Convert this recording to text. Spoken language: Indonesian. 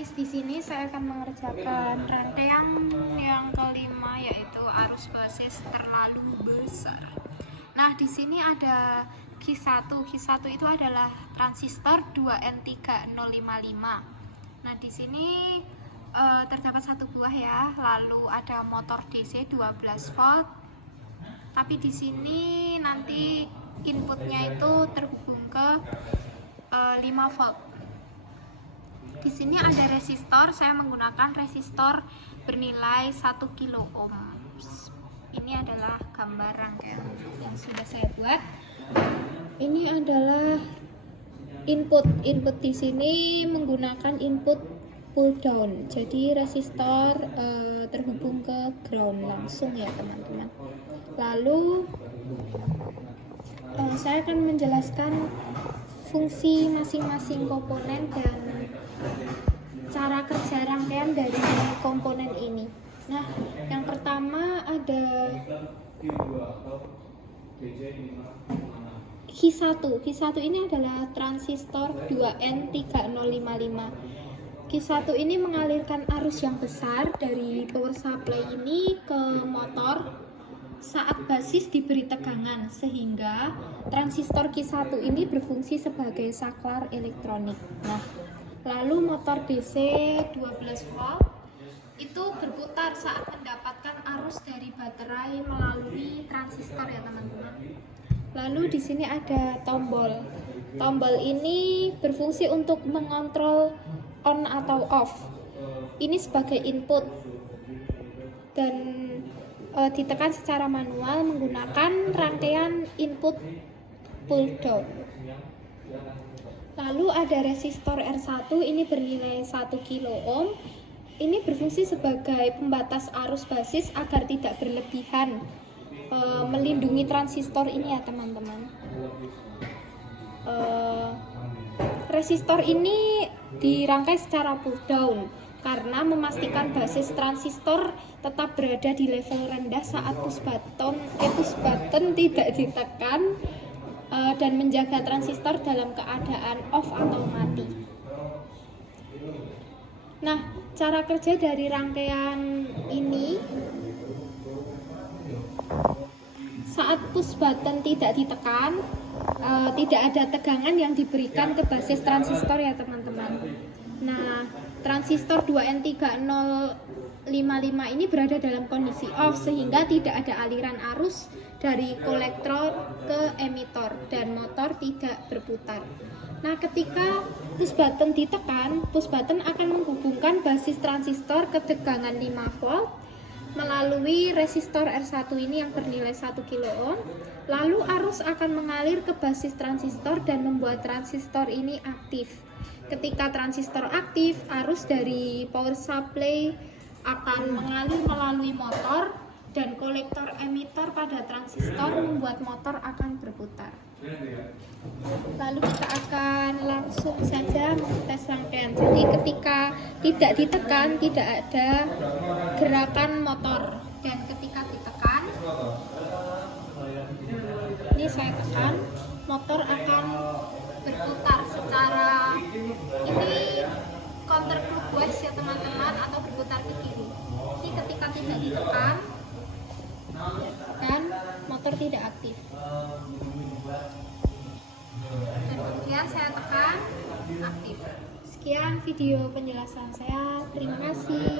guys, di sini saya akan mengerjakan rangkaian yang kelima, yaitu arus basis terlalu besar. Nah, di sini ada Q1. Q1 itu adalah transistor 2N3055. Nah, di sini terdapat satu buah ya. Lalu ada motor DC 12 volt. Tapi di sini nanti inputnya itu terhubung ke 5 volt. Di sini ada resistor, saya menggunakan resistor bernilai 1 kilo ohm. Ini adalah gambar rangkaian yang sudah saya buat. Ini adalah input di sini menggunakan input pull down. Jadi resistor terhubung ke ground langsung ya teman-teman. Lalu saya akan menjelaskan fungsi masing-masing komponen dan cara kerja rangkaian dari komponen ini. Nah, yang pertama ada Q1. Q1 ini adalah transistor 2N3055. Q1 ini mengalirkan arus yang besar dari power supply ini ke motor saat basis diberi tegangan, sehingga transistor Q1 ini berfungsi sebagai saklar elektronik. Nah, lalu motor DC 12 volt itu berputar saat mendapatkan arus dari baterai melalui transistor ya teman-teman. Lalu di sini ada tombol. Tombol ini berfungsi untuk mengontrol on atau off. Ini sebagai input dan ditekan secara manual menggunakan rangkaian input pull down. Lalu ada resistor R1, ini bernilai 1 kilo ohm. Ini berfungsi sebagai pembatas arus basis agar tidak berlebihan, melindungi transistor ini ya teman-teman. Resistor ini dirangkai secara pull down karena memastikan basis transistor tetap berada di level rendah saat push button tidak ditekan dan menjaga transistor dalam keadaan off atau mati. Nah, cara kerja dari rangkaian ini, saat push button tidak ditekan, tidak ada tegangan yang diberikan ke basis transistor ya teman-teman. Nah, transistor 2N3055 ini berada dalam kondisi off sehingga tidak ada aliran arus dari kolektor ke emitor dan motor tidak berputar. Nah, ketika push button ditekan, push button akan menghubungkan basis transistor ke tegangan 5 volt melalui resistor R1 ini yang bernilai 1 kilo ohm. Lalu arus akan mengalir ke basis transistor dan membuat transistor ini aktif. Ketika transistor aktif, arus dari power supply akan mengalir melalui motor dan kolektor emitor pada transistor membuat motor akan berputar. Lalu kita akan langsung saja mengetes rangkaian. Jadi ketika tidak ditekan, tidak ada gerakan motor, dan ketika ditekan, ini saya tekan, motor akan berputar secara ini counterclockwise ya teman-teman, atau berputar ke kiri. Ini ketika tidak ditekan dan motor tidak aktif. Dan kemudian saya tekan aktif. Sekian video penjelasan saya. Terima kasih.